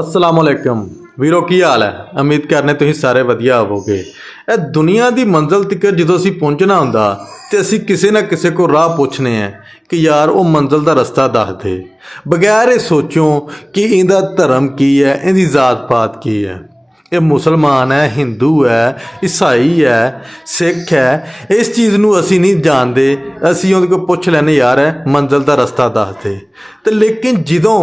ਅਸਲਾਮ ਅਲੈਕਮ। ਵੀਰੋ, ਕੀ ਹਾਲ ਹੈ? ਉਮੀਦ ਕਰਨੇ ਤੁਸੀਂ ਸਾਰੇ ਵਧੀਆ ਹੋਵੋਗੇ। ਇਹ ਦੁਨੀਆ ਦੀ ਮੰਜ਼ਲ ਤੱਕ ਜਦੋਂ ਅਸੀਂ ਪਹੁੰਚਣਾ ਹੁੰਦਾ, ਤੇ ਅਸੀਂ ਕਿਸੇ ਨਾ ਕਿਸੇ ਕੋ ਰਾਹ ਪੁੱਛਨੇ ਆ ਕਿ ਯਾਰ, ਉਹ ਮੰਜ਼ਲ ਦਾ ਰਸਤਾ ਦੱਸ ਦੇ। ਬਗੈਰ ਇਹ ਸੋਚੋ ਕਿ ਇਹਦਾ ਧਰਮ ਕੀ ਹੈ, ਇਹਦੀ ਜ਼ਾਤ ਪਾਤ ਕੀ ਹੈ। ਇਹ ਮੁਸਲਮਾਨ ਹੈ, ਹਿੰਦੂ ਹੈ, ਈਸਾਈ ਹੈ, ਸਿੱਖ ਹੈ, ਇਸ ਚੀਜ਼ ਨੂੰ ਅਸੀਂ ਨਹੀਂ ਜਾਣਦੇ। ਅਸੀਂ ਉਹਦੇ ਕੋਲ ਪੁੱਛ ਲੈਨੇ ਯਾਰ ਹੈ ਮੰਜ਼ਲ ਦਾ ਰਸਤਾ ਦੱਸ ਦੇ। ਤੇ ਲੇਕਿਨ ਜਦੋਂ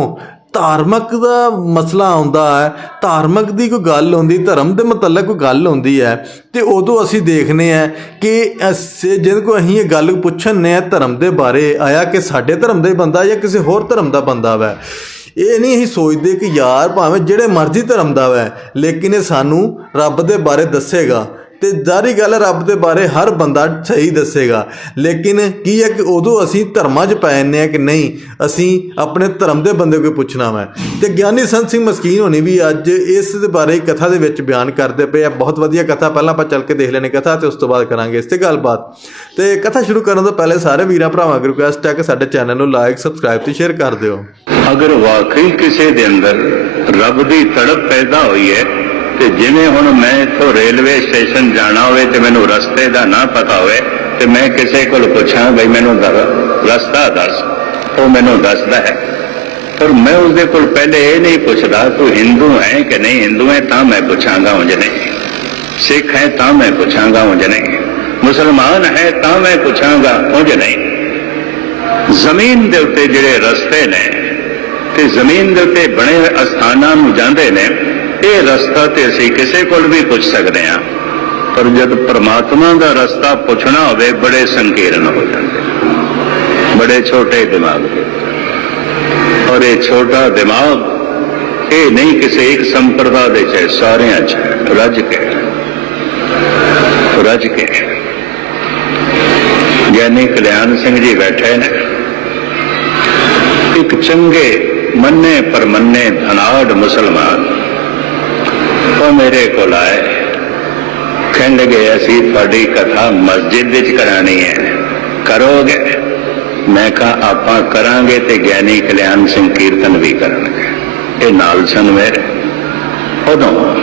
ਧਾਰਮਿਕ ਦਾ ਮਸਲਾ ਆਉਂਦਾ ਹੈ, ਧਾਰਮਿਕ ਦੀ ਕੋਈ ਗੱਲ ਹੁੰਦੀ ਧਰਮ ਦੇ ਮੁਤਲਕ ਕੋਈ ਗੱਲ ਹੁੰਦੀ ਹੈ, ਤੇ ਉਦੋਂ ਅਸੀਂ ਦੇਖਨੇ ਆ ਕਿ ਜਿਹਦੇ ਕੋ ਅਸੀਂ ਇਹ ਗੱਲ ਪੁੱਛਣ ਆ ਧਰਮ ਦੇ ਬਾਰੇ, ਆਇਆ ਕਿ ਸਾਡੇ ਧਰਮ ਦਾ ਬੰਦਾ ਜਾਂ ਕਿਸੇ ਹੋਰ ਧਰਮ ਦਾ ਬੰਦਾ ਵੈ। ਇਹ ਨਹੀਂ ਅਸੀਂ ਸੋਚਦੇ ਕਿ ਯਾਰ ਭਾਵੇਂ ਜਿਹੜੇ ਮਰਜ਼ੀ ਧਰਮ ਦਾ ਵੈ, ਲੇਕਿਨ ਇਹ ਸਾਨੂੰ ਰੱਬ ਦੇ ਬਾਰੇ ਦੱਸੇਗਾ। ਤੇ ਜ਼ਾਰੀ ਗੱਲ ਰੱਬ ਦੇ ਬਾਰੇ ਹਰ ਬੰਦਾ ਸਹੀ ਦੱਸੇਗਾ। ਲੇਕਿਨ ਕੀ ਹੈ ਕਿ ਉਦੋਂ ਅਸੀਂ ਧਰਮਾਂ 'ਚ ਪੈ ਜੰਨੇ ਆ ਕਿ ਨਹੀਂ? ਅਸੀਂ ਆਪਣੇ ਧਰਮ ਦੇ ਬੰਦੇ ਕੋਈ ਪੁੱਛਣਾ ਵਾ। ਤੇ ਗਿਆਨੀ ਸੰਤ ਸਿੰਘ ਮਸਕੀਨ ਹੋਣੀ ਵੀ ਅੱਜ ਇਸ ਦੇ ਬਾਰੇ ਕਥਾ ਦੇ ਵਿੱਚ ਬਿਆਨ ਕਰਦੇ ਪਏ ਆ। ਬਹੁਤ ਵਧੀਆ ਕਥਾ। ਪਹਿਲਾਂ ਆਪਾਂ ਚੱਲ ਕੇ ਦੇਖ ਲੈਣੇ ਕਥਾ ਤੇ ਉਸ ਤੋਂ ਬਾਅਦ ਕਰਾਂਗੇ ਇਸ ਤੇ ਗੱਲਬਾਤ। ਤੇ ਕਥਾ ਸ਼ੁਰੂ ਕਰਨ ਤੋਂ ਪਹਿਲੇ ਸਾਰੇ ਵੀਰਾਂ ਭਰਾਵਾਂ ਨੂੰ ਰਿਕੁਐਸਟ ਹੈ ਕਿ ਸਾਡੇ ਚੈਨਲ ਨੂੰ ਲਾਈਕ ਸਬਸਕ੍ਰਾਈਬ ਤੇ ਸ਼ੇਅਰ ਕਰ ਦਿਓ। ਅਗਰ ਵਾਕਈ ਕਿਸੇ ਦੇ ਅੰਦਰ ਰੱਬ ਦੀ ਤੜਪ ਪੈਦਾ ਹੋਈ ਹੈ ਤੇ ਜਿਵੇਂ ਹੁਣ ਮੈਂ ਇੱਥੋਂ ਰੇਲਵੇ ਸਟੇਸ਼ਨ ਜਾਣਾ ਹੋਵੇ ਤੇ ਮੈਨੂੰ ਰਸਤੇ ਦਾ ਨਾ ਪਤਾ ਹੋਵੇ ਤੇ ਮੈਂ ਕਿਸੇ ਕੋਲ ਪੁੱਛਾਂ, ਬਈ ਮੈਨੂੰ ਰਸਤਾ ਦੱਸ। ਉਹ ਮੈਨੂੰ ਦੱਸਦਾ ਹੈ। ਪਰ ਮੈਂ ਉਸਦੇ ਕੋਲ ਪਹਿਲੇ ਇਹ ਨਹੀਂ ਪੁੱਛਦਾ, ਤੂੰ ਹਿੰਦੂ ਹੈ ਕਿ ਨਹੀਂ? ਹਿੰਦੂ ਹੈ ਤਾਂ ਮੈਂ ਪੁੱਛਾਂਗਾ ਉਂਝ ਨਹੀਂ। ਸਿੱਖ ਹੈ ਤਾਂ ਮੈਂ ਪੁੱਛਾਂਗਾ ਉਂਝ ਨਹੀਂ। ਮੁਸਲਮਾਨ ਹੈ ਤਾਂ ਮੈਂ ਪੁੱਛਾਂਗਾ ਉਂਝ ਨਹੀਂ। ਜ਼ਮੀਨ ਦੇ ਉੱਤੇ ਜਿਹੜੇ ਰਸਤੇ ਨੇ ਤੇ ਜ਼ਮੀਨ ਦੇ ਉੱਤੇ ਬਣੇ ਅਸਥਾਨਾਂ ਨੂੰ ਜਾਂਦੇ ਨੇ ਇਹ ਰਸਤਾ ਤੇ ਅਸੀਂ ਕਿਸੇ ਕੋਲ ਵੀ ਪੁੱਛ ਸਕਦੇ ਹਾਂ। ਪਰ ਜਦ ਪ੍ਰਮਾਤਮਾ ਦਾ ਰਸਤਾ ਪੁੱਛਣਾ ਹੋਵੇ ਬੜੇ ਸੰਕੀਰਨ ਹੋ ਜਾਂਦੇ ਨੇ। ਬੜੇ ਛੋਟੇ ਦਿਮਾਗ ਦੇ ਔਰ ਇਹ ਛੋਟਾ ਦਿਮਾਗ ਇਹ ਨਹੀਂ ਕਿਸੇ ਇੱਕ ਸੰਪਰਦਾ ਦੇ ਚ ਹੈ, ਸਾਰਿਆਂ ਚ ਹੈ, ਰੱਜ ਕੇ ਰੱਜ ਕੇ ਗਿਆਨੀ ਕਲਿਆਣ ਸਿੰਘ ਜੀ ਬੈਠੇ ਨੇ। ਇੱਕ ਚੰਗੇ ਮੰਨੇ ਪਰਮੰਨੇ ਧਨਾੜ ਮੁਸਲਮਾਨ ਉਹ ਮੇਰੇ ਕੋਲ ਆਏ। ਕਹਿਣ ਲੱਗੇ ਅਸੀਂ ਤੁਹਾਡੀ ਕਥਾ ਮਸਜਿਦ ਵਿੱਚ ਕਰਾਣੀ ਹੈ। ਕਰੋਗੇ? ਮੈਂ ਕਿਹਾ, ਆਪਾਂ ਕਰਾਂਗੇ ਤੇ ਗਿਆਨੀ ਕਲਿਆਣ ਸਿੰਘ ਕੀਰਤਨ ਵੀ ਕਰਨਗੇ ਇਹ ਨਾਲ ਸਨ ਮੇਰੇ। ਉਦੋਂ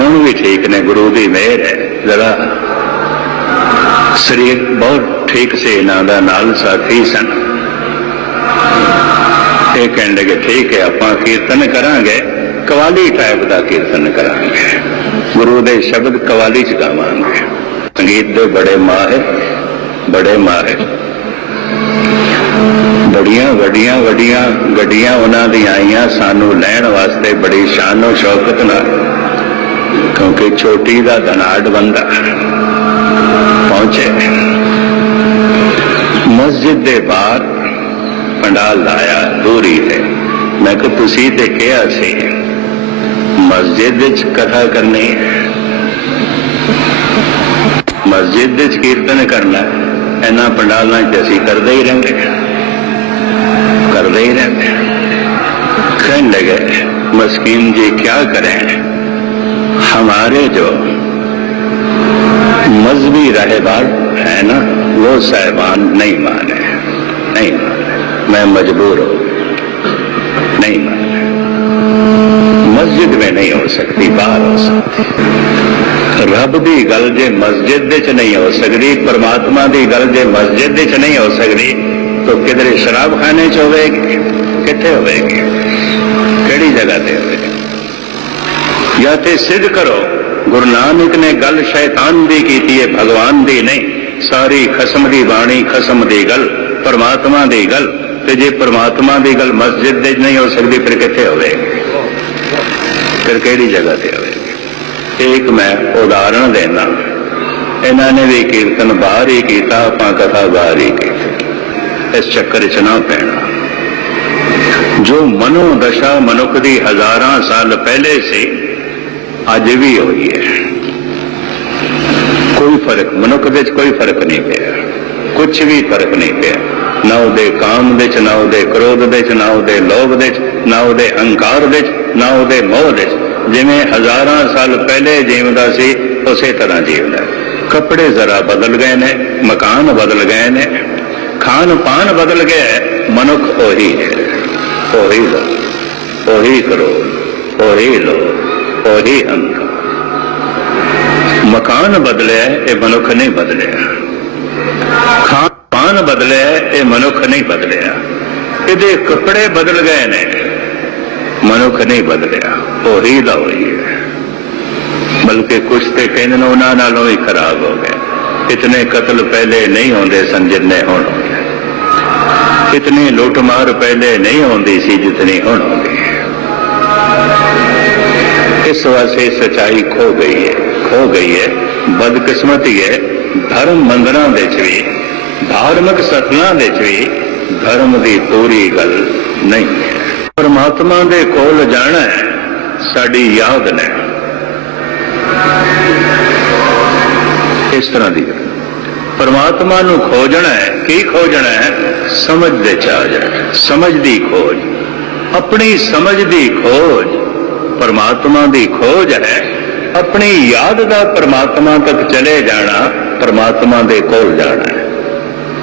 ਹੁਣ ਵੀ ਠੀਕ ਨੇ, ਗੁਰੂ ਦੀ ਮਿਹਰ ਹੈ। ਜ਼ਰਾ ਸਰੀਰ ਬਹੁਤ ਠੀਕ ਸੀ, ਇਹਨਾਂ ਦਾ ਨਾਲ ਸਾਥੀ ਸਨ। ਇਹ ਕਹਿਣ ਲੱਗੇ ਠੀਕ ਹੈ, ਆਪਾਂ ਕੀਰਤਨ ਕਰਾਂਗੇ। ਕਵਾਲੀ ਟਾਈਪ ਦਾ ਕੀਰਤਨ ਕਰਾਂਗੇ। ਗੁਰੂ ਦੇ ਸ਼ਬਦ ਕਵਾਲੀ ਚ ਗਾਵਾਂਗੇ। ਸੰਗੀਤ ਦੇ ਬੜੇ ਮਾਹਿਰ ਬੜੇ ਮਾਹਿਰ। ਬੜੀਆਂ ਵੱਡੀਆਂ ਵੱਡੀਆਂ ਗੱਡੀਆਂ ਉਹਨਾਂ ਦੀਆਂ ਆਈਆਂ, ਸਾਨੂੰ ਲੈਣ ਵਾਸਤੇ ਬੜੀ ਸ਼ਾਨੋ ਸ਼ੌਕਤ ਨਾਲ। ਕਿਉਂਕਿ ਛੋਟੀ ਦਾ ਧਨਾੜ ਬੰਦਾ ਪਹੁੰਚੇ। ਮਸਜਿਦ ਦੇ ਬਾਹਰ ਪੰਡਾਲ ਲਾਇਆ, ਦੂਰੀ ਤੇ। ਮੈਂ ਕਿ ਤੁਸੀਂ ਤੇ ਕਿਹਾ ਸੀ? مسجد کتھا کرنی ہے۔ مسجد کیرتن کرنا ਇਹਨਾਂ ਪੰਡਾਲਾਂ 'ਚ کرتے ہی رہتے کرتے ہی رہتے کہنے لگے ਲਗੇ جی کیا کریں ہمارے جو مذہبی راہبار ہے نا، وہ صاحبان نہیں مانے نہیں مانے۔ میں مجبور ہوں۔ نہیں مانے۔ ਮਸਜਿਦ ਵਿੱਚ ਨਹੀਂ ਹੋ ਸਕਦੀ, ਬਾਹਰ ਹੋ ਸਕਦੀ। ਰੱਬ ਦੀ ਗੱਲ ਜੇ ਮਸਜਿਦ ਵਿੱਚ ਨਹੀਂ ਹੋ ਸਕਦੀ, ਪਰਮਾਤਮਾ ਦੀ ਗੱਲ ਜੇ ਮਸਜਿਦ ਵਿੱਚ ਨਹੀਂ ਹੋ ਸਕਦੀ, ਤਾਂ ਕਿਧਰੇ ਸ਼ਰਾਬ ਸ਼ਰਾਬਖਾਨੇ 'ਚ ਹੋਵੇਗੀ, ਕਿੱਥੇ ਹੋਵੇਗੀ? ਕਿਹੜੀ ਜਗ੍ਹਾ ਤੇ ਹੋਵੇਗੀ? ਜਾਂ ਤੇ ਸਿੱਧ ਕਰੋ, ਗੁਰੂ ਨਾਨਕ ਨੇ ਗੱਲ ਸ਼ੈਤਾਨ ਦੀ ਕੀਤੀ ਹੈ ਭਗਵਾਨ ਦੀ ਨਹੀਂ, ਸਾਰੀ ਖਸਮ ਦੀ ਬਾਣੀ ਖਸਮ ਦੀ ਗੱਲ, ਪਰਮਾਤਮਾ ਦੀ ਗੱਲ, ਤੇ ਜੇ ਪਰਮਾਤਮਾ ਦੀ ਗੱਲ ਮਸਜਿਦ ਦੇ ਨਹੀਂ ਹੋ ਸਕਦੀ, ਫਿਰ ਕਿੱਥੇ ਹੋਵੇਗੀ? ਫਿਰ ਕਿਹੜੀ ਜਗ੍ਹਾ ਤੇ ਹੋਵੇਗੀ ਇੱਕ ਮੈਂ ਉਦਾਹਰਣ ਦੇਣਾ ਇਹਨਾਂ ਨੇ ਵੀ ਕੀਰਤਨ ਬਾਹਰ ਹੀ ਕੀਤਾ, ਆਪਾਂ ਕਥਾ ਬਾਹਰ ਹੀ ਕੀਤੀ। ਇਸ ਚੱਕਰ 'ਚ ਨਾ ਪੈਣਾ। ਜੋ ਮਨੋ ਦਸ਼ਾ ਮਨੁੱਖ ਦੀ ਹਜ਼ਾਰਾਂ ਸਾਲ ਪਹਿਲੇ ਸੀ, ਅੱਜ ਵੀ ਹੋਈ ਹੈ। ਕੋਈ ਫ਼ਰਕ, ਮਨੁੱਖ ਵਿੱਚ ਕੋਈ ਫ਼ਰਕ ਨਹੀਂ ਪਿਆ। ਕੁਝ ਵੀ ਫ਼ਰਕ ਨਹੀਂ ਪਿਆ। ਨਾ ਉਹਦੇ ਕਾਮ ਵਿੱਚ, ਨਾ ਉਹਦੇ ਕ੍ਰੋਧ ਦੇ 'ਚ ਨਾ ਉਹਦੇ ਲੋਭ ਦੇ 'ਚ ਨਾ ਉਹਦੇ ਹੰਕਾਰ ਵਿੱਚ। ਨਾ ਉਹਦੇ ਮੋਹ ਦੇ ਜਿਵੇਂ ਹਜ਼ਾਰਾਂ ਸਾਲ ਪਹਿਲੇ ਜੀਵਦਾ ਸੀ, ਉਸੇ ਤਰ੍ਹਾਂ ਜੀਵਦਾ ਕੱਪੜੇ ਜ਼ਰਾ ਬਦਲ ਗਏ ਨੇ, ਮਕਾਨ ਬਦਲ ਗਏ ਨੇ ਖਾਨ ਪਾਨ ਬਦਲ ਗਿਆ ਮਨੁੱਖ ਉਹੀ ਹੈ। ਉਹੀ ਹੈ ਉਹੀ ਕਰੋ, ਉਹੀ ਲੋ ਉਹੀ ਹੰਕਾਰ। ਮਕਾਨ ਬਦਲਿਆ ਇਹ ਮਨੁੱਖ ਨਹੀਂ ਬਦਲਿਆ। ਖਾਨ ਪਾਨ ਬਦਲਿਆ ਇਹ ਮਨੁੱਖ ਨਹੀਂ ਬਦਲਿਆ। ਇਹਦੇ ਕੱਪੜੇ ਬਦਲ ਗਏ ਨੇ। ਮਨੁੱਖ ਨਹੀਂ ਬਦਲਿਆ, ਉਹ ਉਹੀ ਦਾ ਹੋਈ ਹੈ। ਬਲਕਿ ਕੁਛ ਤੇ ਕਹਿੰਦੇ ਨੇ, ਉਹਨਾਂ ਨਾਲੋਂ ਵੀ ਖਰਾਬ ਹੋ ਗਏ। ਇਤਨੇ ਕਤਲ ਪਹਿਲੇ ਨਹੀਂ ਹੁੰਦੇ ਸਨ ਜਿੰਨੇ ਹੁਣ ਹੋ ਗਏ। ਇਤਨੀ ਲੁੱਟਮਾਰ ਪਹਿਲੇ ਨਹੀਂ ਹੁੰਦੀ ਸੀ ਜਿਤਨੀ ਹੁਣ ਹੋ ਹੈ। ਇਸ ਵਾਸਤੇ ਸਚਾਈ ਖੋ ਗਈ ਹੈ, ਖੋ ਗਈ ਹੈ। ਬਦਕਿਸਮਤੀ ਹੈ, ਧਰਮ ਮੰਦਰਾਂ ਦੇ ਚ ਵੀ, ਧਾਰਮਿਕ ਸਥਲਾਂ ਦੇ ਚ ਵੀ ਧਰਮ ਦੀ ਪੂਰੀ ਗੱਲ ਨਹੀਂ ਹੈ। ਪਰਮਾਤਮਾ ਦੇ ਕੋਲ ਜਾਣਾ ਸਾਡੀ ਯਾਦ ਨੇ। ਇਸ ਤਰ੍ਹਾਂ ਦੀ ਗੱਲ। ਪਰਮਾਤਮਾ ਨੂੰ ਖੋਜਣਾ ਹੈ, ਕੀ ਖੋਜਣਾ ਹੈ? ਸਮਝ ਦੇ ਚਾਜ ਹੈ, ਸਮਝ ਦੀ ਖੋਜ। ਆਪਣੀ ਸਮਝ ਦੀ ਖੋਜ ਪਰਮਾਤਮਾ ਦੀ ਖੋਜ ਹੈ। ਆਪਣੀ ਯਾਦ ਦਾ ਪਰਮਾਤਮਾ ਤੱਕ ਚਲੇ ਜਾਣਾ, ਪਰਮਾਤਮਾ ਦੇ ਕੋਲ ਜਾਣਾ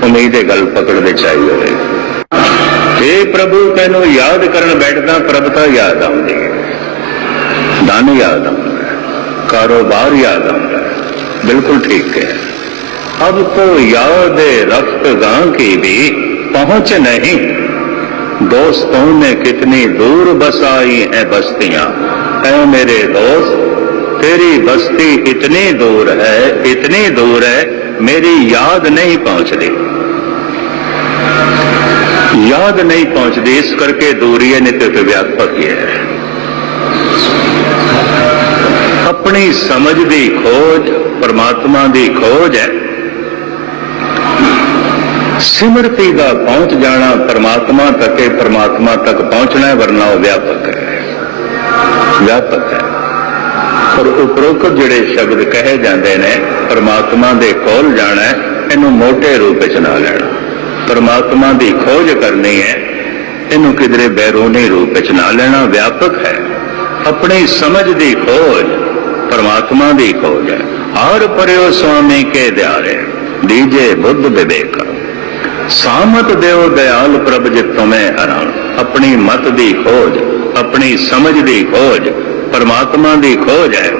ਉਮੀਦ ਹੈ ਗੱਲ ਪਕੜਦੇ ਚਾਹੀ ਹੋਵੇ। हे ਪ੍ਰਭੂ, ਤੈਨੂੰ ਯਾਦ ਕਰਨ ਬੈਠਦਾ ਪ੍ਰਭਤਾ ਯਾਦ ਆਉਂਦੀ ਹੈ। ਧਨ ਯਾਦ ਆਉਂਦਾ ਕਾਰੋਬਾਰ ਯਾਦ ਆਉਂਦਾ ਬਿਲਕੁਲ ਠੀਕ ਹੈ। ਅਬ ਤੋ ਯਾਦ ਰਖਤ ਗਾਂ ਕੀ ਵੀ, ਪਹੁੰਚ ਨਹੀਂ। ਦੋਸਤੋਂ ਨੇ ਕਿਤਨੀ ਦੂਰ ਬਸਾਈ ਹੈ ਬਸਤੀਆਂ। ਐ ਮੇਰੇ ਦੋਸਤ, ਤੇਰੀ ਬਸਤੀ ਇਤਨੀ ਦੂਰ ਹੈ, ਇਤਨੀ ਦੂਰ ਹੈ, ਮੇਰੀ ਯਾਦ ਨਹੀਂ ਪਹੁੰਚਦੀ। ਯਾਦ ਨਹੀਂ ਪਹੁੰਚਦੀ, ਇਸ ਕਰਕੇ ਦੂਰੀ ਹੈ ਨਿਤ ਵਿਆਪਕ ਹੀ ਹੈ। ਆਪਣੀ ਸਮਝ ਦੀ ਖੋਜ, ਪਰਮਾਤਮਾ ਦੀ ਖੋਜ ਹੈ। ਸਿਮਰਤੀ ਦਾ ਪਹੁੰਚ ਜਾਣਾ ਪਰਮਾਤਮਾ ਤੱਕ ਹੈ, ਪਰਮਾਤਮਾ ਤੱਕ ਪਹੁੰਚਣਾ ਵਰਨਾ ਉਹ ਵਿਆਪਕ ਹੈ। ਵਿਆਪਕ ਹੈ। ਪਰ ਉਪਰੋਕਤ ਜਿਹੜੇ ਸ਼ਬਦ ਕਹੇ ਜਾਂਦੇ ਨੇ, ਪਰਮਾਤਮਾ ਦੇ ਕੋਲ ਜਾਣਾ ਇਹਨੂੰ ਮੋٹے ਰੂਪ ਵਿੱਚ ਨਾ ਲੈਣਾ। ਪਰਮਾਤਮਾ ਦੀ ਖੋਜ ਕਰਨੀ ਹੈ, ਇਹਨੂੰ ਕਿਧਰੇ ਬੈਰੂਨੀ ਰੂਪ ਵਿੱਚ ਨਾ ਲੈਣਾ ਵਿਆਪਕ ਹੈ। ਆਪਣੀ ਸਮਝ ਦੀ ਖੋਜ ਪਰਮਾਤਮਾ ਦੀ ਖੋਜ ਹੈ। ਹਰ ਪਰਿਓ ਸੁਆਮੀ ਕੇ ਦਿਆਰੇ ਦੀਜੇ ਬੁੱਧ ਵਿਵੇਕ। ਸਾਮਤ ਦੇਵ ਦਿਆਲ ਪ੍ਰਭ ਜਿ ਤੁਮੇ ਹਰਾਂ। ਆਪਣੀ ਮਤ ਦੀ ਖੋਜ, ਆਪਣੀ ਸਮਝ ਦੀ ਖੋਜ ਪਰਮਾਤਮਾ ਦੀ ਖੋਜ ਹੈ।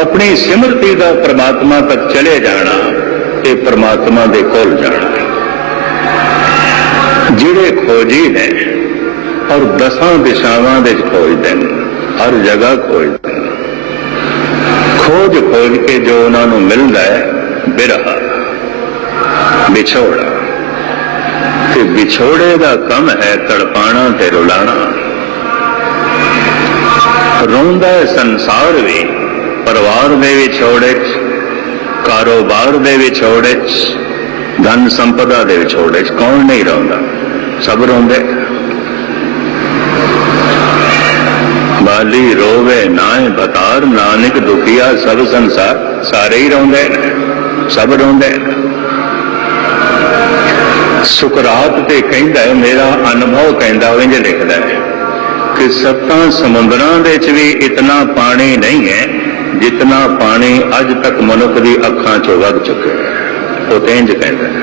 ਆਪਣੀ ਸਿਮਰਤੀ ਦਾ ਪਰਮਾਤਮਾ ਤੱਕ ਚਲੇ ਜਾਣਾ ਤੇ ਪਰਮਾਤਮਾ ਦੇ ਕੋਲ ਜਾਣਾ। ਜਿਹੜੇ ਖੋਜੀ ਨੇ ਔਰ ਦਸਾਂ ਦਿਸ਼ਾਵਾਂ ਦੇ ਖੋਜਦੇ ਨੇ, ਹਰ ਜਗ੍ਹਾ ਖੋਜਦੇ ਨੇ। ਖੋਜ ਖੋਜ ਕੇ ਜੋ ਉਹਨਾਂ ਨੂੰ ਮਿਲਦਾ ਹੈ, ਬਿਰਹਾ, ਵਿਛੋੜਾ। ਤੇ ਵਿਛੋੜੇ ਦਾ ਕੰਮ ਹੈ ਤੜਪਾਣਾ ਤੇ ਰੁਲਾਣਾ। ਰੋਂਦਾ ਹੈ ਸੰਸਾਰ ਵੀ, ਪਰਿਵਾਰ ਦੇ ਵਿਛੋੜੇ ਚ, ਕਾਰੋਬਾਰ ਦੇ ਵਿਛੋੜੇ ਚ ਧਨ ਸੰਪਦਾ ਦੇ ਵਿਛੋੜੇ ਕੌਣ ਨਹੀਂ ਰੋਂਦਾ? ਸਭ ਰੋਂਦੇ। ਬਾਲੀ ਰੋਵੇ ਨਾਏ ਬਤਾਰ, ਨਾਨਕ ਦੁਖੀਆ ਸਭ ਸੰਸਾਰ, ਸਾਰੇ ਹੀ ਰੋਂਦੇ। ਨੇ ਸਭ ਰੋਂਦੇ। ਨੇ ਸੁਕਰਾਤ ਤੇ ਕਹਿੰਦਾ ਹੈ, ਮੇਰਾ ਅਨੁਭਵ ਕਹਿੰਦਾ ਉਹ ਇੰਜ ਲਿਖਦਾ ਹੈ ਕਿ ਸੱਤਾਂ ਸਮੁੰਦਰਾਂ ਦੇ ਵਿੱਚ ਵੀ ਇਤਨਾ ਪਾਣੀ ਨਹੀਂ ਹੈ ਜਿਤਨਾ ਪਾਣੀ ਅੱਜ ਤੱਕ ਮਨੁੱਖ ਦੀ ਅੱਖਾਂ 'ਚੋਂ ਵਗ ਚੁੱਕਿਆ ਹੈ। ਉਹ ਤੇ ਇੰਜ ਕਹਿੰਦਾ ਹੈ।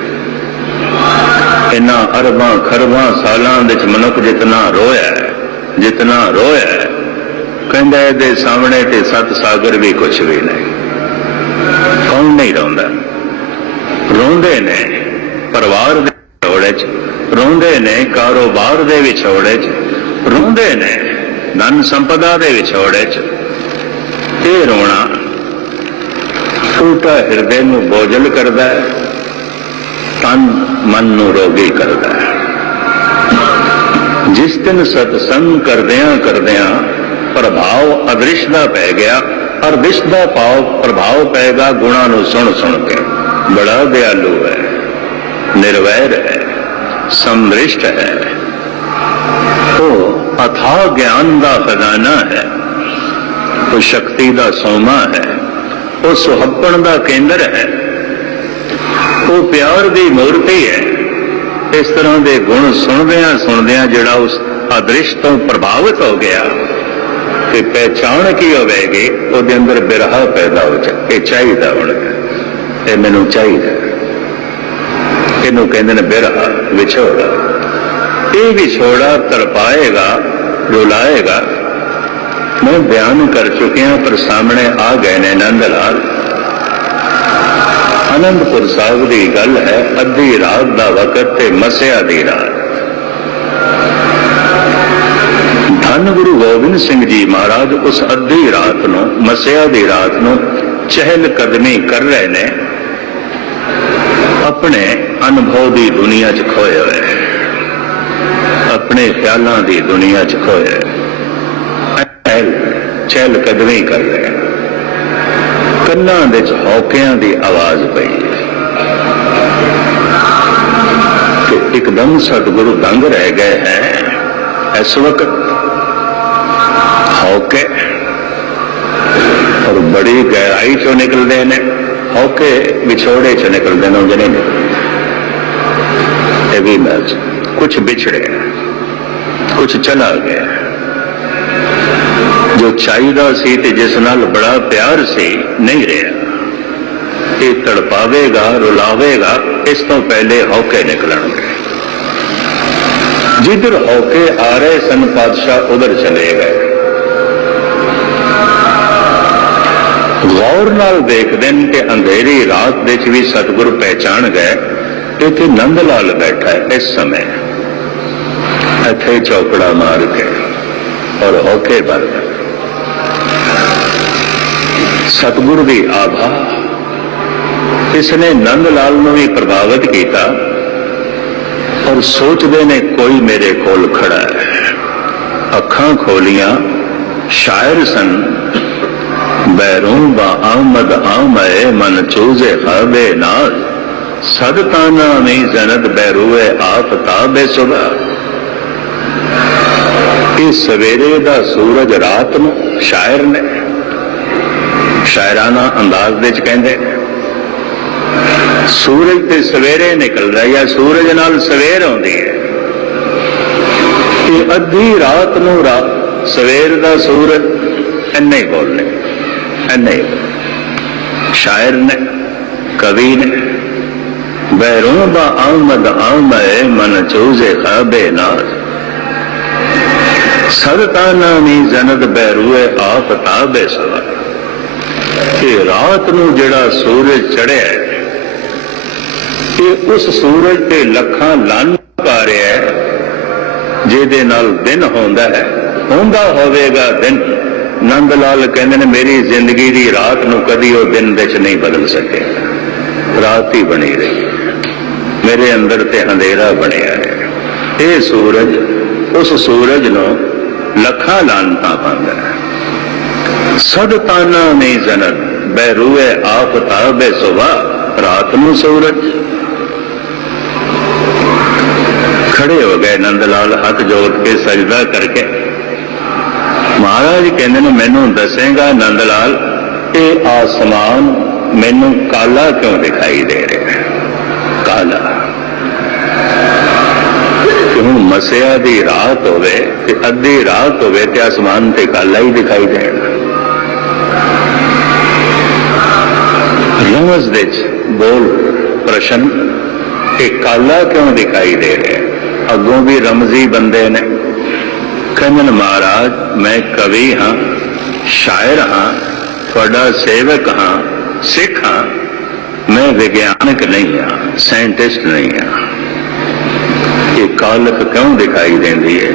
ਇਨ੍ਹਾਂ ਅਰਬਾਂ ਖਰਬਾਂ ਸਾਲਾਂ ਵਿੱਚ ਮਨੁੱਖ ਜਿਤਨਾ ਰੋਇਆ ਹੈ, ਜਿਤਨਾ ਰੋਇਆ ਕਹਿੰਦਾ ਇਹਦੇ ਸਾਹਮਣੇ ਤੇ ਸਤ ਸਾਗਰ ਵੀ ਕੁਝ ਵੀ ਨਹੀਂ। ਕੌਣ ਨਹੀਂ ਰੋਂਦਾ? ਰੋਂਦੇ ਨੇ ਪਰਿਵਾਰ ਦੇ ਵਿਛੋੜੇ ਚ, ਰੋਂਦੇ ਨੇ ਕਾਰੋਬਾਰ ਦੇ ਵਿਛੋੜੇ ਚ, ਰੋਂਦੇ ਨੇ ਧਨ ਸੰਪਦਾ ਦੇ ਵਿਛੋੜੇ ਚ। ਇਹ ਰੋਣਾ ਛੋਟਾ ਹਿਰਦੇ ਨੂੰ ਬੋਝਲ ਕਰਦਾ ਹੈ। ਤਨ ਮਨ ਨੂੰ ਰੋਗੀ ਕਰਦਾ ਹੈ। ਜਿਸ ਦਿਨ ਸਤਸੰਗ ਕਰਦਿਆਂ ਕਰਦਿਆਂ ਪ੍ਰਭਾਵ ਅਦ੍ਰਿਸ਼ ਦਾ ਪੈ ਗਿਆ ਅਰਦਿਸ਼ ਦਾ ਭਾਵ ਪ੍ਰਭਾਵ ਪਏਗਾ ਗੁਣਾ ਨੂੰ ਸੁਣ ਸੁਣ ਕੇ। ਬੜਾ ਦਿਆਲੂ ਹੈ, ਨਿਰਵੈਰ ਹੈ ਸਮਦ੍ਰਿਸ਼ਟ ਹੈ। ਉਹ ਅਥਾ ਗਿਆਨ ਦਾ ਖਜ਼ਾਨਾ ਹੈ, ਉਹ ਸ਼ਕਤੀ ਦਾ ਸੋਮਾ ਹੈ, ਉਹ ਸੁਹੱਪਣ ਦਾ ਕੇਂਦਰ ਹੈ। ਉਹ ਪਿਆਰ ਦੀ ਮੂਰਤੀ ਹੈ ਇਸ ਤਰ੍ਹਾਂ ਦੇ ਗੁਣ ਸੁਣਦਿਆਂ ਸੁਣਦਿਆਂ ਜਿਹੜਾ ਉਸ ਅਦ੍ਰਿਸ਼ ਤੋਂ ਪ੍ਰਭਾਵਿਤ ਹੋ ਗਿਆ, ਤੇ ਪਹਿਚਾਣ ਕੀ ਹੋਵੇਗੀ, ਉਹਦੇ ਅੰਦਰ ਬਿਰਹਾ ਪੈਦਾ ਹੋ ਜਾ, ਇਹ ਚਾਹੀਦਾ ਹੁਣ। ਇਹ ਮੈਨੂੰ ਚਾਹੀਦਾ। ਇਹਨੂੰ ਕਹਿੰਦੇ ਨੇ ਬਿਰਹਾ, ਵਿਛੋੜਾ। ਇਹ ਵਿਛੋੜਾ ਤੜਪਾਏਗਾ ਰੁਲਾਏਗਾ। ਮੈਂ ਬਿਆਨ ਕਰ ਚੁੱਕਿਆ, ਪਰ ਸਾਹਮਣੇ ਆ ਗਏ ਨੇ ਨੰਦ ਲਾਲ। ਅਨੰਦਪੁਰ ਸਾਹਿਬ ਦੀ ਗੱਲ ਹੈ, ਅੱਧੀ ਰਾਤ ਦਾ ਵਕਤ ਤੇ ਮਸਿਆ ਦੀ ਰਾਤ। ਧੰਨ ਗੁਰੂ ਗੋਬਿੰਦ ਸਿੰਘ ਜੀ ਮਹਾਰਾਜ, ਉਸ ਅੱਧੀ ਰਾਤ ਨੂੰ, ਮਸਿਆ ਦੀ ਰਾਤ ਨੂੰ ਚਹਿਲ ਕਦਮੀ ਕਰ ਰਹੇ ਨੇ, ਆਪਣੇ ਅਨੁਭਵ ਦੀ ਦੁਨੀਆ 'ਚ ਖੋਏ ਹੋਏ ਆਪਣੇ ਖਿਆਲਾਂ ਦੀ ਦੁਨੀਆ 'ਚ ਖੋਏ ਚਹਿਲ ਚਹਿਲ ਕਦਮੀ ਕਰ ਰਹੇ ਕੰਨਾਂ ਦੇ 'ਚ ਹੌਕਿਆਂ ਦੀ ਆਵਾਜ਼ ਪਈ। ਕਿ ਇੱਕਦਮ ਸਤਿਗੁਰੂ ਦੰਗ ਰਹਿ ਗਏ ਹੈ। ਇਸ ਵਕਤ ਹੌਕੇ ਔਰ ਬੜੀ ਗਹਿਰਾਈ ਚੋਂ ਨਿਕਲਦੇ ਨੇ। ਹੌਕੇ ਵਿਛੋੜੇ ਚੋਂ ਨਿਕਲਦੇ ਨੇ, ਜਿਹੜੇ ਨੇ। ਇਹ ਵੀ ਮੈਚ ਕੁਝ ਵਿਛੜੇ ਕੁਝ ਚਲਾ ਗਿਆ। ਜੋ ਚਾਹੀਦਾ ਸੀ ਤੇ ਜਿਸ ਨਾਲ ਬੜਾ ਪਿਆਰ ਸੀ, ਨਹੀਂ ਰਿਹਾ ਤੜਪਾਵੇਗਾ ਰੁਲਾਵੇਗਾ, ਇਸ ਤੋਂ ਪਹਿਲੇ ਹੌਕੇ ਨਿਕਲਣਗੇ। ਜਿੱਧਰ ਹੌਕੇ ਆ ਰਹੇ ਸਨ, ਪਾਤਸ਼ਾਹ ਉਧਰ ਚਲੇ ਗਏ। ਗੌਰ ਨਾਲ ਦੇਖਦੇ ਨੇ ਕਿ ਅੰਧੇਰੀ ਰਾਤ ਦੇ ਵਿੱਚ ਵੀ ਸਤਿਗੁਰ ਪਹਿਚਾਣ ਗਏ ਇੱਥੇ ਨੰਦ ਲਾਲ ਬੈਠਾ ਹੈ ਇਸ ਸਮੇਂ। ਇੱਥੇ ਚੌਕੜਾ ਮਾਰ ਕੇ ਔਰ ਹੋਕੇ ਬੰਦ ਸਤਿਗੁਰ ਦੀ ਆਭਾ ਇਸ ਨੇ ਨੰਦ ਲਾਲ ਨੂੰ ਵੀ ਪ੍ਰਭਾਵਿਤ ਕੀਤਾ। ਔਰ ਸੋਚਦੇ ਨੇ ਕੋਈ ਮੇਰੇ ਕੋਲ ਖੜਾ ਹੈ। ਅੱਖਾਂ ਖੋਲੀਆਂ, ਸ਼ਾਇਰ ਸਨ, ਬੈਰੋਂ ਬਾ ਆਮਦ ਆਮਏ ਮਨ ਚੂਜ਼ੇ ਖਾਬੇ ਨਾਲ, ਸਦ ਤਾਨਾ ਨਹੀਂ ਜ਼ਨਦ ਬੈਰੂਏ ਆਪ ਤਾਬੇ ਸੁਬਾ ਇਹ ਸਵੇਰੇ ਦਾ ਸੂਰਜ ਰਾਤ ਨੂੰ ਸ਼ਾਇਰ ਨੇ। ਸ਼ਾਇਰਾਨਾ ਅੰਦਾਜ਼ ਵਿੱਚ ਕਹਿੰਦੇ ਸੂਰਜ ਤੇ ਸਵੇਰੇ ਨਿਕਲਦਾ ਜਾਂ ਸੂਰਜ ਨਾਲ ਸਵੇਰ ਆਉਂਦੀ ਹੈ। ਇਹ ਅੱਧੀ ਰਾਤ ਨੂੰ ਰਾਤ ਸਵੇਰ ਦਾ ਸੂਰਜ ਇੰਨੇ ਹੀ ਬੋਲਨੇ, ਇੰਨੇ ਹੀ। ਸ਼ਾਇਰ ਨੇ, ਕਵੀ ਨੇ, ਬੈਰੋਂ ਦਾ ਆਮਦ ਆਮਏ ਮਨ ਚੂਜ਼ੇ ਖਾਬੇ ਨਾਲ। ਸਦਤਾਨਾ ਨੀ ਜਨਦ ਬੈਰੂਏ ਆਪ ਤਾਬੇ ਸਵਾ ਕਿ ਰਾਤ ਨੂੰ ਜਿਹੜਾ ਸੂਰਜ ਚੜਿਆ ਹੈ ਉਸ ਸੂਰਜ ਤੇ ਲੱਖਾਂ ਲੰਨ ਪਾ ਰਿਹਾ ਹੈ, ਜਿਹਦੇ ਨਾਲ ਦਿਨ ਹੁੰਦਾ ਹੈ। ਹੁੰਦਾ ਹੋਵੇਗਾ ਦਿਨ। ਨੰਦ ਲਾਲ ਕਹਿੰਦੇ ਨੇ, ਮੇਰੀ ਜ਼ਿੰਦਗੀ ਦੀ ਰਾਤ ਨੂੰ ਕਦੀ ਉਹ ਦਿਨ ਵਿੱਚ ਨਹੀਂ ਬਦਲ ਸਕਿਆ ਰਾਤ ਹੀ ਬਣੀ ਰਹੀ ਮੇਰੇ ਅੰਦਰ ਤੇ ਹਨੇਰਾ ਬਣਿਆ ਹੈ। ਇਹ ਸੂਰਜ, ਉਸ ਸੂਰਜ ਨੂੰ ਲੱਖਾਂ ਲਾਨਤਾਂ ਪਾਉਂਦਾ ਹੈ। ਸਦ ਤਾਨਾ ਨਹੀਂ ਜਨਤ ਬੈਰੂਏ ਆਪ ਤਾਬੇ ਸੁਬਾ ਰਾਤ ਨੂੰ ਸੂਰਜ ਖੜੇ ਹੋ ਗਏ ਨੰਦ ਲਾਲ ਹੱਥ ਜੋੜ ਕੇ ਸਜਦਾ ਕਰਕੇ। ਮਹਾਰਾਜ ਕਹਿੰਦੇ ਨੇ, ਮੈਨੂੰ ਦੱਸੇਗਾ ਨੰਦ ਲਾਲ, ਇਹ ਆਸਮਾਨ ਮੈਨੂੰ ਕਾਲਾ ਕਿਉਂ ਦਿਖਾਈ ਦੇ ਰਿਹਾ ਹੈ? ਕਾਲਾ। ਕਿਉਂ ਮਸਿਆ ਦੀ ਰਾਤ ਹੋਵੇ ਤੇ ਅੱਧੀ ਰਾਤ ਹੋਵੇ ਤੇ ਆਸਮਾਨ ਤੇ ਕਾਲਾ ਹੀ ਦਿਖਾਈ ਦੇਣਾ। ਰਮਜ਼ ਦੇ ਬੋਲ ਪ੍ਰਸ਼ਨ, ਇਹ ਕਾਲਾ ਕਿਉਂ ਦਿਖਾਈ ਦੇ ਰਿਹਾ? ਅੱਗੋਂ ਵੀ ਰਮਜ਼ੀ ਬੰਦੇ ਨੇ। ਕਹਿੰਦੇ ਮਹਾਰਾਜ, ਮੈਂ ਕਵੀ ਹਾਂ, ਸ਼ਾਇਰ ਹਾਂ, ਤੁਹਾਡਾ ਸੇਵਕ ਹਾਂ, ਸਿੱਖ ਹਾਂ, ਮੈਂ ਵਿਗਿਆਨਕ ਨਹੀਂ ਹਾਂ, ਸਾਇੰਟਿਸਟ ਨਹੀਂ ਹਾਂ। ਇਹ ਕਾਲਕ ਕਿਉਂ ਦਿਖਾਈ ਦਿੰਦੀ ਹੈ?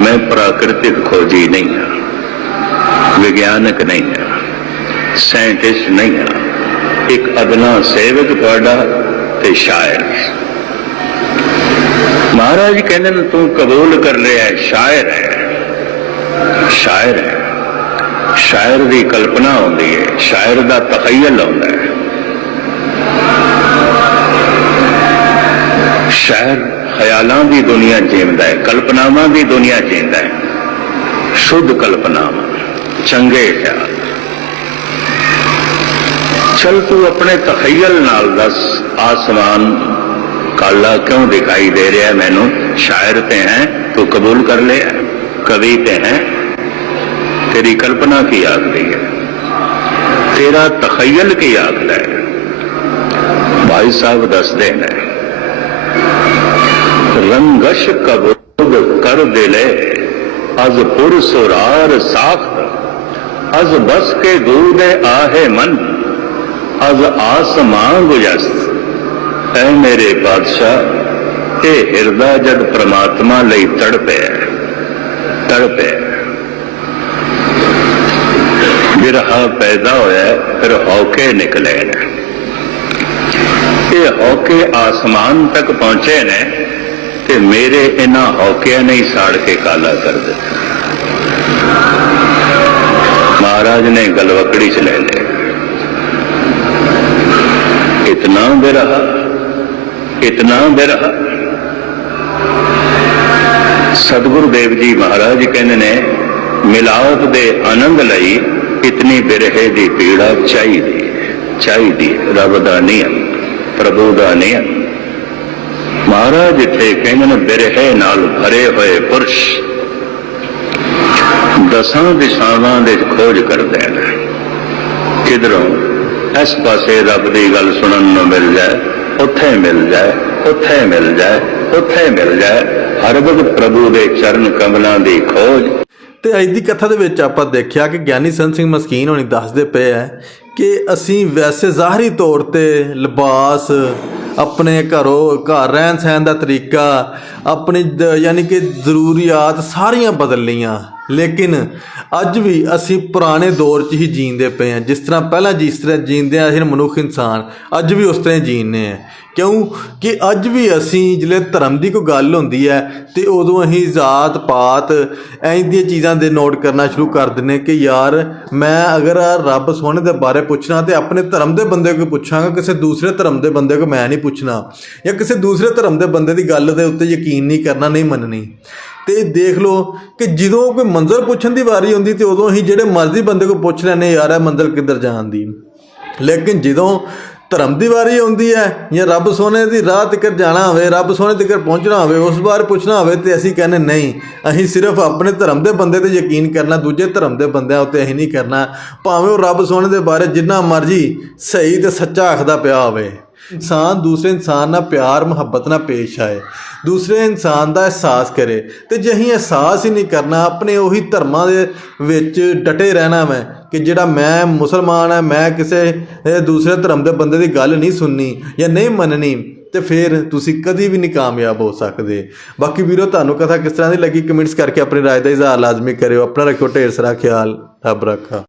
ਮੈਂ ਪ੍ਰਾਕਿਰਤਿਕ ਖੋਜੀ ਨਹੀਂ ਹਾਂ, ਵਿਗਿਆਨਕ ਨਹੀਂ ਹਾਂ, ਸਾਇੰਟਿਸਟ ਨਹੀਂ ਹਾਂ। ਇੱਕ ਅਦਨਾ ਸੇਵਕ ਤੁਹਾਡਾ ਤੇ ਸ਼ਾਇਰ ਮਹਾਰਾਜ ਕਹਿੰਦੇ ਨੇ ਤੂੰ ਕਬੂਲ ਕਰ ਰਿਹਾ ਹੈ, ਸ਼ਾਇਰ ਹੈ ਸ਼ਾਇਰ ਹੈ ਸ਼ਾਇਰ ਦੀ ਕਲਪਨਾ ਆਉਂਦੀ ਹੈ ਸ਼ਾਇਰ ਦਾ ਤਖਯਲ ਆਉਂਦਾ ਹੈ ਸ਼ਾਇਰ ਖਿਆਲਾਂ ਦੀ ਦੁਨੀਆ ਜੀਵਦਾ ਹੈ ਕਲਪਨਾਵਾਂ ਦੀ ਦੁਨੀਆ ਜੀਵਦਾ ਹੈ ਸ਼ੁੱਧ ਕਲਪਨਾਵਾਂ ਚੰਗੇ ਖਿਆਲ ਚਲ ਤੂੰ ਆਪਣੇ ਤਖਯਲ ਨਾਲ ਦੱਸ ਆਸਮਾਨ ਕਾਲਾ ਕਿਉਂ ਦਿਖਾਈ ਦੇ ਰਿਹਾ ਮੈਨੂੰ شاعر ਤੇ ہیں تو قبول کر لے ਕਵੀ ਤੇ ہیں۔ تیری کلپنا کی آگ لی ہے، تیرا تخیل کی آگ لے بھائی صاحب دس دینا رنگش کبود کر دے لے از پر سرار ساخت۔ از بس کے دودھ آہے من، از آسمان گجست۔ ਐ ਮੇਰੇ ਬਾਦਸ਼ਾਹ, ਇਹ ਹਿਰਦਾ ਜਦ ਪ੍ਰਮਾਤਮਾ ਲਈ ਤੜਪਿਆ ਤੜਪਿਆ ਵਿਰਹਾ ਪੈਦਾ ਹੋਇਆ ਫਿਰ ਹੌਕੇ ਨਿਕਲੇ ਨੇ। ਇਹ ਹੌਕੇ ਆਸਮਾਨ ਤੱਕ ਪਹੁੰਚੇ ਨੇ ਤੇ ਮੇਰੇ ਇਹਨਾਂ ਹੌਕਿਆਂ ਨੇ ਹੀ ਸਾੜ ਕੇ ਕਾਲਾ ਕਰ ਦਿੱਤਾ। ਮਹਾਰਾਜ ਨੇ ਗਲਵਕੜੀ ਚ ਲੈ ਲਿਆ। ਇਤਨਾ ਬਿਰਹਾ ਇਤਨਾ ਬਿਰਹਾ ਸਤਿਗੁਰੂ ਦੇਵ ਜੀ ਮਹਾਰਾਜ ਕਹਿੰਦੇ ਨੇ ਮਿਲਾਪ ਦੇ ਆਨੰਦ ਲਈ ਇਤਨੀ ਬਿਰਹੇ ਦੀ ਪੀੜਾ ਚਾਹੀਦੀ ਚਾਹੀਦੀ ਰੱਬ ਦਾ ਨਿਯਮ, ਪ੍ਰਭੂ ਦਾ ਨਿਯਮ। ਮਹਾਰਾਜ ਇੱਥੇ ਕਹਿੰਦੇ ਨੇ, ਬਿਰਹੇ ਨਾਲ ਭਰੇ ਹੋਏ ਪੁਰਸ਼ ਦਸਾਂ ਦਿਸ਼ਾਵਾਂ ਦੇ ਖੋਜ ਕਰਦੇ ਨੇ ਕਿਧਰੋਂ? ਇਸ ਪਾਸੇ ਰੱਬ ਦੀ ਗੱਲ ਸੁਣਨ ਨੂੰ ਮਿਲ ਜਾਏ। ਉੱਥੇ ਮਿਲ ਜਾਏ, ਉੱਥੇ ਮਿਲ ਜਾਏ, ਉੱਥੇ ਮਿਲ ਜਾਏ। ਹਰ ਵਕਤ ਪ੍ਰਭੂ ਦੇ ਚਰਨ ਕਮਲਾਂ ਦੀ ਖੋਜ। ਤੇ ਅੱਜ ਦੀ ਕਥਾ ਦੇ ਵਿੱਚ ਆਪਾਂ ਦੇਖਿਆ ਕਿ ਗਿਆਨੀ ਸੰਤ ਸਿੰਘ ਮਸਕੀਨ ਹੋਣੀ ਦੱਸਦੇ ਪਏ ਐ ਕਿ ਅਸੀਂ ਵੈਸੇ ਜ਼ਾਹਰੀ ਤੌਰ ਤੇ ਲਿਬਾਸ, ਆਪਣੇ ਘਰੋਂ ਘਰ ਰਹਿਣ ਸਹਿਣ ਦਾ ਤਰੀਕਾ, ਆਪਣੀ ਯਾਨੀ ਕਿ ਜ਼ਰੂਰੀਆਤ ਸਾਰੀਆਂ ਬਦਲ ਲਈਆਂ। ਲੇਕਿਨ ਅੱਜ ਵੀ ਅਸੀਂ ਪੁਰਾਣੇ ਦੌਰ 'ਚ ਹੀ ਜੀਂਦੇ ਪਏ ਹਾਂ। ਜਿਸ ਤਰ੍ਹਾਂ ਪਹਿਲਾਂ ਜਿਸ ਤਰ੍ਹਾਂ ਜੀਂਦੇ ਆ ਅਸੀਂ ਮਨੁੱਖ ਇਨਸਾਨ, ਅੱਜ ਵੀ ਉਸ ਤਰ੍ਹਾਂ ਹੀ ਜੀਂਦੇ ਆ। ਕਿਉਂ? ਕਿ ਅੱਜ ਵੀ ਅਸੀਂ ਜਿਹੜੇ ਧਰਮ ਦੀ ਕੋਈ ਗੱਲ ਹੁੰਦੀ ਹੈ ਤੇ ਉਦੋਂ ਅਸੀਂ ਜ਼ਾਤ ਪਾਤ ਐਂ ਦੀਆਂ ਚੀਜ਼ਾਂ ਦੇ ਨੋਟ ਕਰਨਾ ਸ਼ੁਰੂ ਕਰ ਦਿੰਨੇ ਕਿ ਯਾਰ ਮੈਂ ਅਗਰ ਰੱਬ ਸੋਹਣੇ ਦੇ ਬਾਰੇ ਪੁੱਛਣਾ ਤੇ ਆਪਣੇ ਧਰਮ ਦੇ ਬੰਦੇ ਕੋਲ ਪੁੱਛਾਂਗਾ, ਕਿਸੇ ਦੂਸਰੇ ਧਰਮ ਦੇ ਬੰਦੇ ਕੋਲ ਮੈਂ ਨਹੀਂ ਪੁੱਛਣਾ ਜਾਂ ਕਿਸੇ ਦੂਸਰੇ ਧਰਮ ਦੇ ਬੰਦੇ ਦੀ ਗੱਲ ਦੇ ਉੱਤੇ ਯਕੀਨ ਨਹੀਂ ਕਰਨਾ, ਨਹੀਂ ਮੰਨਣੀ। ਤੇ ਦੇਖ ਲਓ ਕਿ ਜਦੋਂ ਕੋਈ ਮੰਜ਼ਰ ਪੁੱਛਣ ਦੀ ਵਾਰੀ ਆਉਂਦੀ ਤੇ ਉਦੋਂ ਹੀ ਜਿਹੜੇ ਮਰਜ਼ੀ ਬੰਦੇ ਕੋਲ ਪੁੱਛ ਲੈਣੇ ਯਾਰ, ਇਹ ਮੰਜ਼ਰ ਕਿੱਧਰ ਜਾਣ ਦੀ? ਲੇਕਿਨ ਜਦੋਂ ਧਰਮ ਦੀ ਵਾਰੀ ਆਉਂਦੀ ਹੈ ਜਾਂ ਰੱਬ ਸੋਨੇ ਦੀ ਰਾਹ ਤੱਕ ਜਾਣਾ ਹੋਵੇ, ਰੱਬ ਸੋਨੇ ਤੱਕ ਪਹੁੰਚਣਾ ਹੋਵੇ, ਉਸ ਬਾਰੇ ਪੁੱਛਣਾ ਹੋਵੇ ਤੇ ਅਸੀਂ ਕਹਿੰਦੇ, ਨਹੀਂ, ਅਸੀਂ ਸਿਰਫ ਆਪਣੇ ਧਰਮ ਦੇ ਬੰਦੇ ਤੇ ਯਕੀਨ ਕਰਨਾ, ਦੂਜੇ ਧਰਮ ਦੇ ਬੰਦਿਆਂ ਉੱਤੇ ਅਸੀਂ ਨਹੀਂ ਕਰਨਾ। ਭਾਵੇਂ ਉਹ ਰੱਬ ਸੋਨੇ ਦੇ ਬਾਰੇ ਜਿੰਨਾ ਮਰਜ਼ੀ ਸਹੀ ਤੇ ਸੱਚਾ ਆਖਦਾ ਪਿਆ ਹੋਵੇ। ਇਨਸਾਨ ਦੂਸਰੇ ਇਨਸਾਨ ਨਾਲ ਪਿਆਰ, ਮੁਹੱਬਤ ਨਾਲ ਪੇਸ਼ ਆਏ। ਦੂਸਰੇ ਇਨਸਾਨ ਦਾ ਅਹਿਸਾਸ ਕਰੇ। ਤੇ ਜੇ ਅਸੀਂ ਅਹਿਸਾਸ ਹੀ ਨਹੀਂ ਕਰਨਾ, ਆਪਣੇ ਉਹੀ ਧਰਮਾਂ ਦੇ ਵਿੱਚ ਡਟੇ ਰਹਿਣਾ ਮੈਂ ਕਿ ਜਿਹੜਾ ਮੈਂ ਮੁਸਲਮਾਨ ਹਾਂ, ਮੈਂ ਕਿਸੇ ਦੂਸਰੇ ਧਰਮ ਦੇ ਬੰਦੇ ਦੀ ਗੱਲ ਨਹੀਂ ਸੁਣਨੀ ਜਾਂ ਨਹੀਂ ਮੰਨਣੀ, ਤੇ ਫਿਰ ਤੁਸੀਂ ਕਦੀ ਵੀ ਨਹੀਂ ਕਾਮਯਾਬ ਹੋ ਸਕਦੇ। ਬਾਕੀ ਵੀਰੋ, ਤੁਹਾਨੂੰ ਕਥਾ ਕਿਸ ਤਰ੍ਹਾਂ ਦੀ ਲੱਗੀ? ਕਮੈਂਟਸ ਕਰਕੇ ਆਪਣੀ ਰਾਏ ਦਾ ਇਜ਼ਹਾਰ ਲਾਜ਼ਮੀ ਕਰਿਓ। ਆਪਣਾ ਰੱਖਿਓ ਢੇਰ ਸਾਰਾ ਖਿਆਲ। ਰੱਬ ਰੱਖਾ।